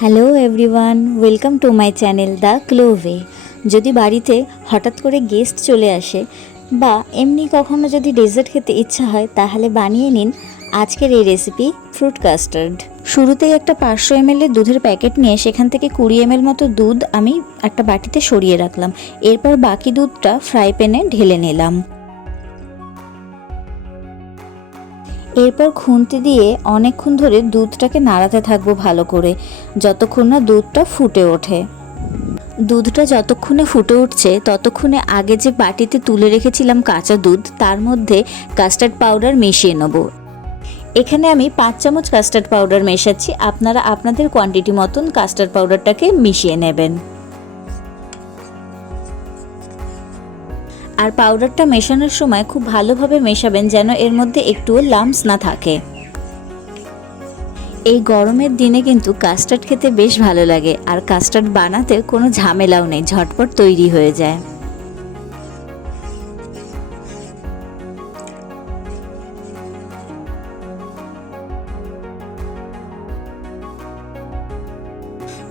Hello everyone, welcome to my channel the clo way. যদি বাড়িতে হঠাৎ করে গেস্ট চলে আসে বা এমনি কখনো যদি ডেজার্ট খেতে ইচ্ছা হয়, তাহলে বানিয়ে নিন আজকের এই রেসিপি ফ্রুট কাস্টার্ড। শুরুতেই একটা 500 ml দুধের প্যাকেট নিয়ে সেখান থেকে 20 ml মতো দুধ আমি একটা বাটিতে সরিয়ে রাখলাম। এরপর বাকি দুধটা ফ্রাই প্যানে ঢেলে নিলাম। এরপর খুন্তি দিয়ে অনেকক্ষণ ধরে দুধটাকে নাড়াতে থাকবো ভালো করে, যতক্ষণ না দুধটা ফুটে ওঠে। দুধটা যতক্ষণে ফুটে উঠছে ততক্ষণে আগে যে বাটিতে তুলে রেখেছিলাম কাঁচা দুধ, তার মধ্যে কাস্টার্ড পাউডার মিশিয়ে নেব। এখানে আমি 5 চামচ কাস্টার্ড পাউডার মেশাচ্ছি। আপনারা আপনাদের কোয়ান্টিটি মতন কাস্টার্ড পাউডারটাকে মিশিয়ে নেবেন। আর পাউডারটা মেশানোর সময় খুব ভালোভাবে মেশাবেন যেন এর মধ্যে একটুও লাম্পস না থাকে। এই গরমের দিনে কিন্তু কাস্টার্ড খেতে বেশ ভালো লাগে, আর কাস্টার্ড বানাতে কোনো ঝামেলাও নেই, ঝটপট তৈরি হয়ে যায়।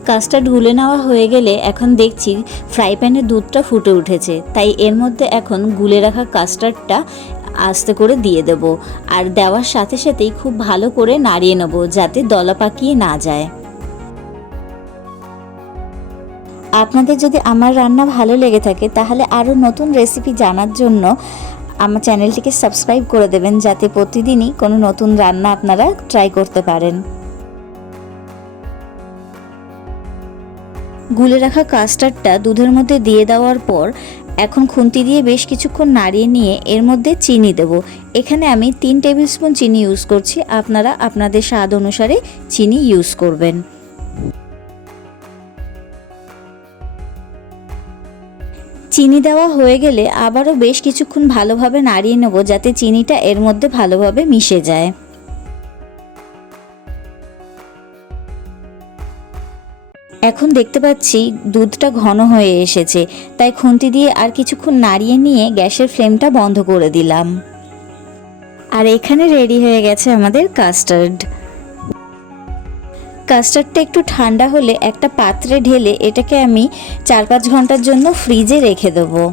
কাস্টার্ড গুলে নেওয়া হয়ে গেলে এখন দেখছি ফ্রাই প্যানে দুধটা ফুটে উঠেছে, তাই এর মধ্যে এখন গুলে রাখা কাস্টার্ডটা আস্তে করে দিয়ে দেব। আর দেওয়ার সাথে সাথেই খুব ভালো করে নাড়িয়ে নেব যাতে দলা পাকিয়ে না যায়। আপনাদের যদি আমার রান্না ভালো লেগে থাকে তাহলে আরও নতুন রেসিপি জানার জন্য আমার চ্যানেলটিকে সাবস্ক্রাইব করে দেবেন, যাতে প্রতিদিনই কোনো নতুন রান্না আপনারা ট্রাই করতে পারেন। গুলে রাখা কাস্টার্ডটা দুধের মধ্যে দিয়ে দেওয়ার পর এখন খুন্তি দিয়ে বেশ কিছুক্ষণ নাড়িয়ে নিয়ে এর মধ্যে চিনি দেব। এখানে আমি 3 টেবিল স্পুন চিনি ইউজ করছি, আপনারা আপনাদের স্বাদ অনুসারে চিনি ইউজ করবেন। চিনি দেওয়া হয়ে গেলে আবারও বেশ কিছুক্ষণ ভালোভাবে নাড়িয়ে নেব যাতে চিনিটা এর মধ্যে ভালোভাবে মিশে যায়। এখন দেখতে পাচ্ছি দুধটা ঘন হয়ে এসেছে, তাই খুন্তি দিয়ে আর কিছুক্ষণ নাড়িয়ে নিয়ে গ্যাসের ফ্লেমটা বন্ধ করে দিলাম। আর এখানে রেডি হয়ে গেছে আমাদের কাস্টার্ড। কাস্টার্ডটা একটু ঠান্ডা হলে একটা পাত্রে ঢেলে এটাকে আমি 4-5 ঘন্টার জন্য ফ্রিজে রেখে দেবো।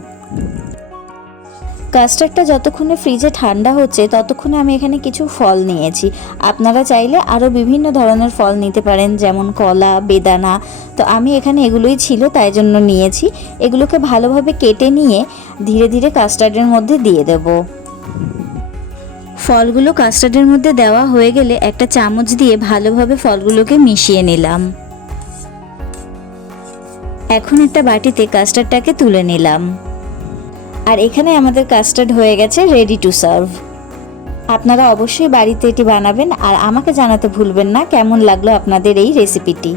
কাস্টার্ডটা যতক্ষণে ফ্রিজে ঠান্ডা হচ্ছে ততক্ষণে আমি এখানে কিছু ফল নিয়েছি। আপনারা চাইলে আরও বিভিন্ন ধরনের ফল নিতে পারেন, যেমন কলা, বেদানা। তো আমি এখানে এগুলোই ছিল তাই জন্য নিয়েছি। এগুলোকে ভালোভাবে কেটে নিয়ে ধীরে ধীরে কাস্টার্ডের মধ্যে দিয়ে দেব। ফলগুলো কাস্টার্ডের মধ্যে দেওয়া হয়ে গেলে একটা চামচ দিয়ে ভালোভাবে ফলগুলোকে মিশিয়ে নিলাম। এখন একটা বাটিতে কাস্টার্ডটাকে তুলে নিলাম। আর এখানে আমাদের কাস্টার্ড হয়ে গেছে রেডি টু সার্ভ। আপনারা অবশ্যই বাড়িতে এটি বানাবেন আর আমাকে জানাতে ভুলবেন না কেমন লাগলো আপনাদের এই রেসিপিটি।